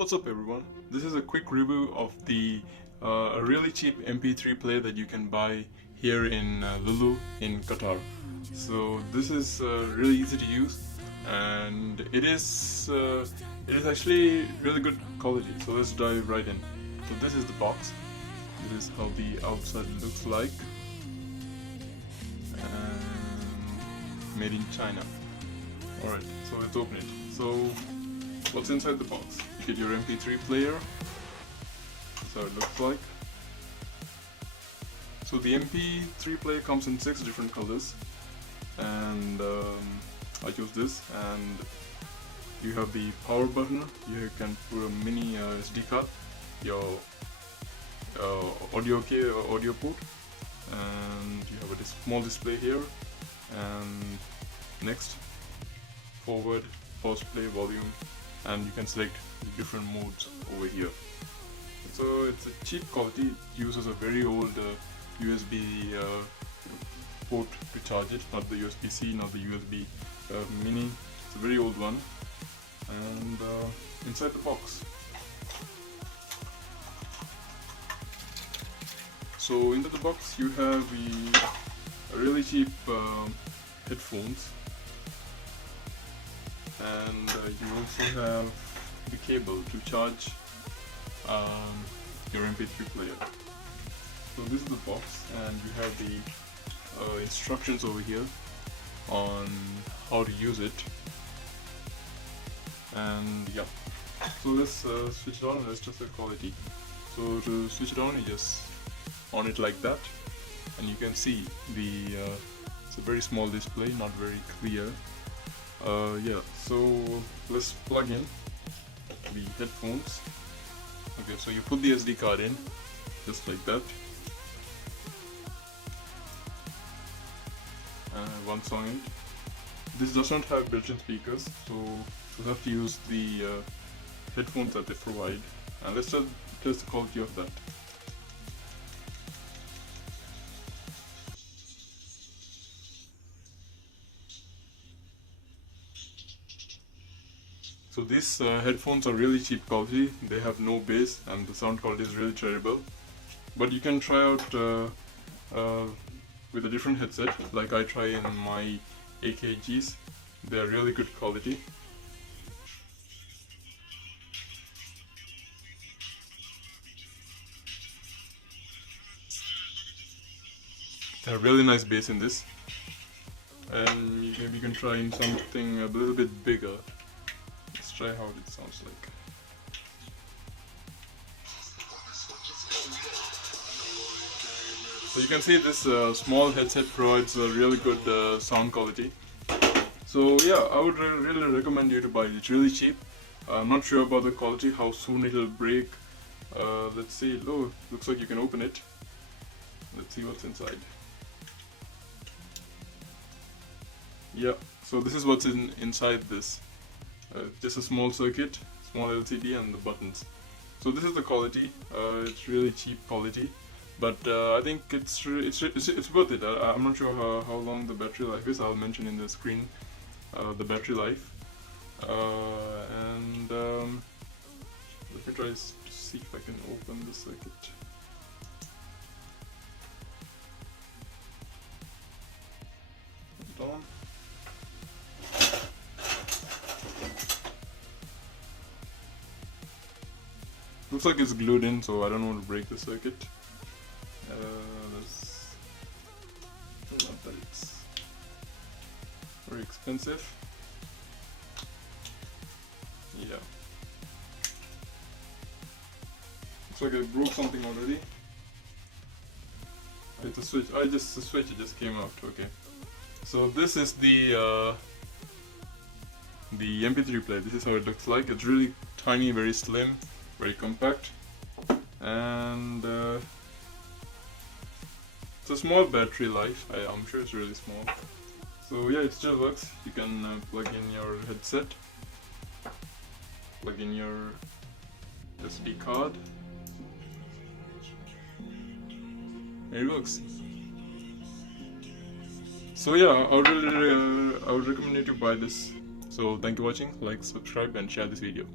What's up everyone, this is a quick review of the a really cheap MP3 player that you can buy here in Lulu in Qatar. So this is really easy to use and it is actually really good quality. So let's dive right in. So this is the box. This is how the outside looks like, and made in China. Alright, so let's open it. So what's inside the box? You get your MP3 player. That's how it looks like. So the MP3 player comes in 6 different colors, and I chose this. And you have the power button. You can put a mini SD card, your audio port, and you have a small display here. And next, forward, pause, play, volume, and you can select different modes over here. So it's a cheap quality. It uses a very old USB port to charge it, not the USB-C, not the USB mini. It's a very old one. And inside the box, so into the box you have a really cheap headphones, and you also have the cable to charge your MP3 player. So this is the box, and you have the instructions over here on how to use it. And yeah, so let's switch it on and let's test the quality. So to switch it on, you just on it like that, and you can see it's a very small display, not very clear. Yeah, so let's plug in the headphones. Okay, so you put the SD card in just like that, and one song in. This does not have built-in speakers, so you have to use the headphones that they provide. And let's test the quality of that. So these headphones are really cheap quality. They have no bass and the sound quality is really terrible. But you can try out with a different headset, like I try in my AKGs. They are really good quality. They have really nice bass in this. And maybe you can try in something a little bit bigger. Let's try how it sounds like. So you can see this small headset provides a really good sound quality. So yeah, I would really recommend you to buy it. It's really cheap. I'm not sure about the quality, how soon it'll break. Let's see. Oh, looks like you can open it. Let's see what's inside. Yeah, so this is what's inside this. Just a small circuit, small LCD, and the buttons. So this is the quality. It's really cheap quality, but I think it's worth it. I'm not sure how long the battery life is. I'll mention in the screen the battery life. And let me try to see if I can open the circuit. Put it on. Looks like it's glued in, so I don't want to break the circuit. Not that it's very expensive. Yeah. Looks like I broke something already. It's a switch. The switch just came out. Okay. So this is the MP3 player. This is how it looks like. It's really tiny, very slim, very compact, and it's a small battery life. I'm sure it's really small. So yeah, it still works. You can plug in your headset, plug in your SD card, and it works. So yeah, I would recommend you to buy this. So thank you for watching. Like, subscribe, and share this video.